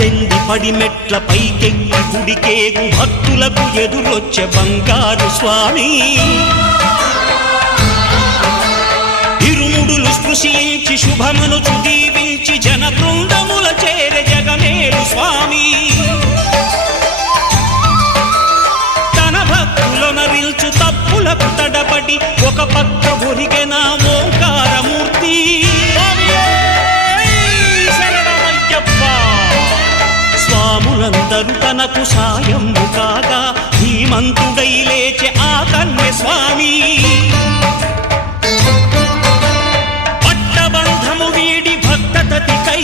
పద్దెనిమిది పడిమెట్ల పైకెక్కి గుడికేగు భక్తులకు ఎదురొచ్చే బంగారు స్వామి ఇరుముడులు స్పృశించి శుభమనుచు దీవించి జన బృందముల చేరే జగమేలు స్వామి తన భక్తులనరిల్చు తప్పులకు తడబడి ఒక పక్క ఒరిగెన ఓంకారమూర్తి స్వాములందరూ తనకు సాయము కాగా ధీమంతుడై లేచే ఆ కన్య స్వామి పట్టబంధము వీడి భక్తతతికై